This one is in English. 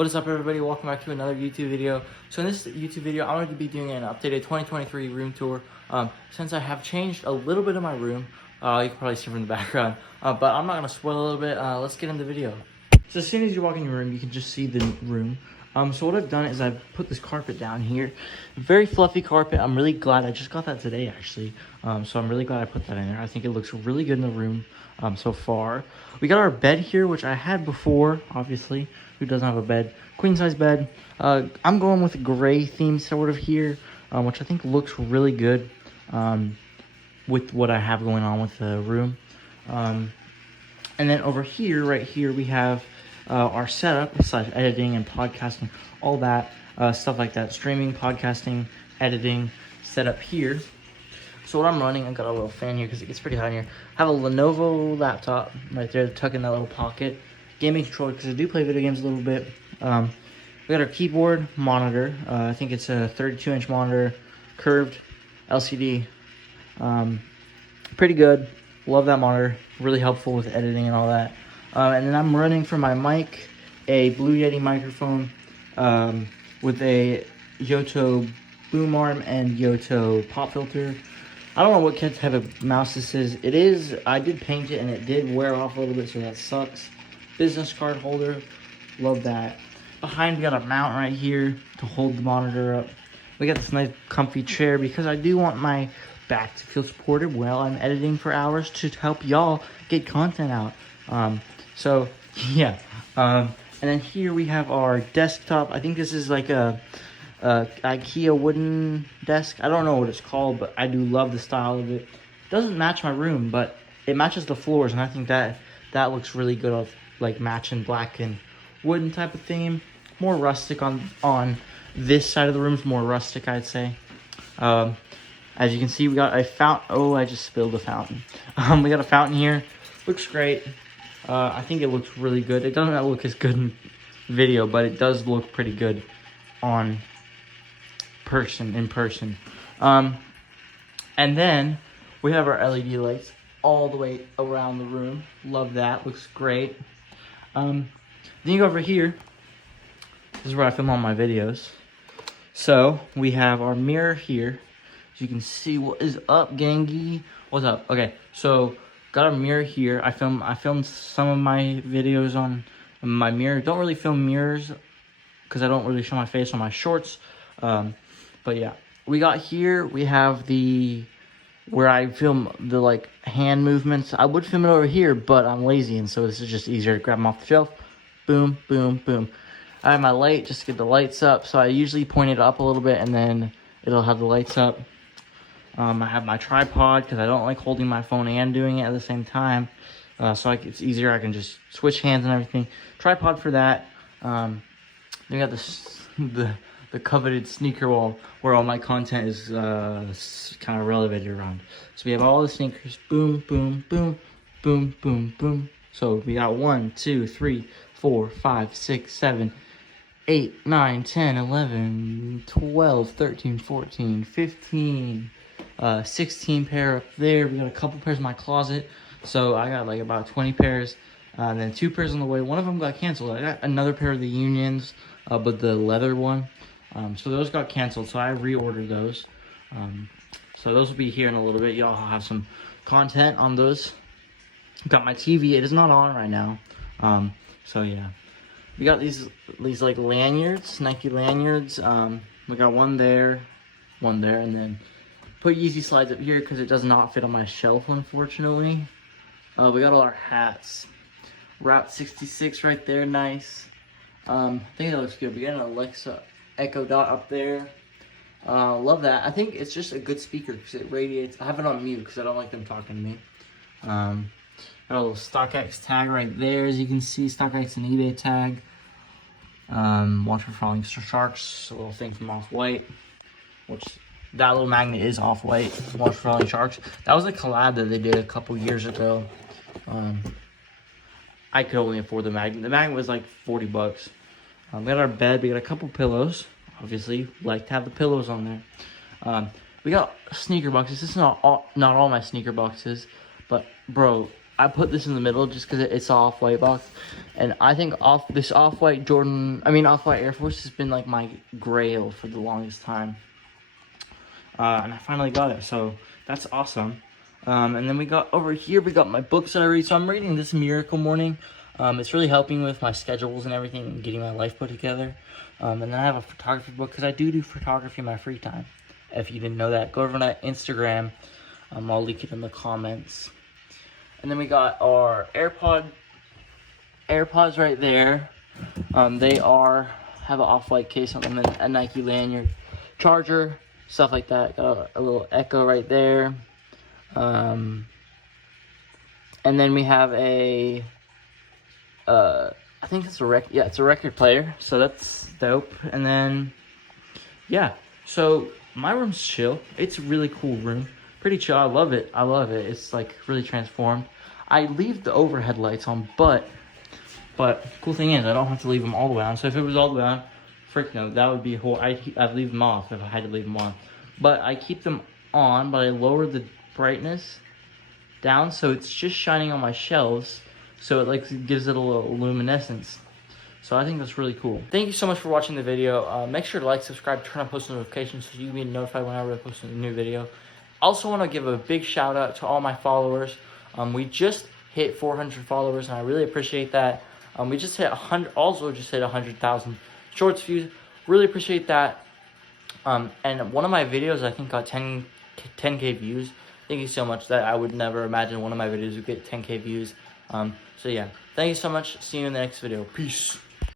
What is up, everybody? Welcome back to another YouTube video. So in this YouTube video, I'm going to be doing an updated 2023 room tour. Since I have changed a little bit of my room, you can probably see from the background, but I'm not going to spoil a little bit. Let's get into the video. So as soon as you walk in your room, you can just see the room. So what I've done is I've put this carpet down here. Very fluffy carpet. I'm really glad. I just got that today, actually. So I'm really glad I put that in there. I think it looks really good in the room so far. We got our bed here, which I had before, obviously. Who doesn't have a bed? Queen size bed. I'm going with a gray theme sort of here, which I think looks really good with what I have going on with the room. And then over here, right here, we have our setup / editing and podcasting, all that stuff like that, streaming, podcasting, editing, setup here. So what I'm running, I got a little fan here because it gets pretty hot in here. I have a Lenovo laptop right there, tuck in that little pocket. Gaming controller because I do play video games a little bit. We got our keyboard, monitor. I think it's a 32-inch monitor, curved LCD. Pretty good. Love that monitor. Really helpful with editing and all that. And then I'm running for my mic a Blue Yeti microphone with a Yoto boom arm and Yoto pop filter. I don't know what type of mouse this is. I did paint it and it did wear off a little bit, so that sucks. Business card holder. Love that. Behind, we got a mount right here to hold the monitor up. We got this nice comfy chair because I do want my back to feel supported while I'm editing for hours to help y'all get content out. So yeah. And then here we have our desktop. I think this is like a IKEA wooden desk. I don't know what it's called, but I do love the style of it. It doesn't match my room, but it matches the floors, and I think that looks really good of like matching black and wooden type of theme. More rustic on this side of the room. Is more rustic, I'd say. As you can see, we got a fountain. Oh, I just spilled a fountain. We got a fountain here. Looks great. I think it looks really good. It doesn't look as good in video, but it does look pretty good in person. And then we have our LED lights all the way around the room. Love that. Looks great. Then you go over here. This is where I film all my videos. So we have our mirror here. So you can see what is up, gangy. What's up? Okay, so got a mirror here. I filmed some of my videos on my mirror. Don't really film mirrors because I don't really show my face on my shorts. But yeah, we have where I film the like hand movements. I would film it over here, but I'm lazy, and so this is just easier to grab them off the shelf. Boom, boom, boom. I have my light just to get the lights up, so I usually point it up a little bit, and then it'll have the lights up. I have my tripod because I don't like holding my phone and doing it at the same time, so it's easier. I can just switch hands and everything. Tripod for that. Then we got the coveted sneaker wall where all my content is kind of relegated around. So we have all the sneakers. Boom, boom, boom, boom, boom, boom. So we got 1, 2, 3, 4, 5, 6, 7, 8, 9, 10, 11, 12, 13, 14, 15, 16 pair up there. We got a couple pairs in my closet. So I got like about 20 pairs. And then 2 pairs on the way. One of them got canceled. I got another pair of the Unions, but the leather one. So those got canceled, so I reordered those. So those will be here in a little bit. Y'all have some content on those. Got my TV. It is not on right now. So yeah, we got these like lanyards, Nike lanyards. We got one there, and then put Yeezy slides up here because it does not fit on my shelf, unfortunately. We got all our hats. Route 66 right there, nice. I think that looks good. We got an Alexa Echo Dot up there. Love that. I think it's just a good speaker because it radiates. I have it on mute because I don't like them talking to me. Got a little StockX tag right there, as you can see. StockX and eBay tag. Watch for falling sharks. A little thing from Off-White, which that little magnet is Off-White. Watch for falling sharks. That was a collab that they did a couple years ago. I could only afford the magnet. The magnet was like 40 bucks. We got our bed. We got a couple pillows. Obviously, like to have the pillows on there. We got sneaker boxes. This is not all my sneaker boxes, but bro, I put this in the middle just because it's off-white box, and I think this off-white off-white Air Force has been like my grail for the longest time. And I finally got it, so that's awesome. And then we got over here, we got my books that I read. So I'm reading this Miracle Morning. It's really helping with my schedules and everything and getting my life put together. And then I have a photography book because I do photography in my free time. If you didn't know that, go over to Instagram. I'll link it in the comments. And then we got our AirPods right there. They have an off-white case on them and a Nike lanyard, charger, stuff like that. Got a little Echo right there. And then we have I think it's it's a record player, so that's dope. And then, yeah, so my room's chill. It's a really cool room, pretty chill. I love it. It's like really transformed. I leave the overhead lights on, but cool thing is I don't have to leave them all the way on. So if it was all the way on, frick no, that would be I'd leave them off if I had to leave them on. But I keep them on, but I lower the brightness down so it's just shining on my shelves, so it like gives it a little luminescence. So I think that's really cool. Thank you so much for watching the video. Make sure to like, subscribe, turn on post notifications so you can be notified whenever I post a new video. Also want to give a big shout out to all my followers. We just hit 400 followers and I really appreciate that. We just hit 100,000 shorts views. Really appreciate that. And one of my videos I think got 10K views. Thank you so much. That I would never imagine one of my videos would get 10K views. So yeah, thank you so much. See you in the next video. Peace.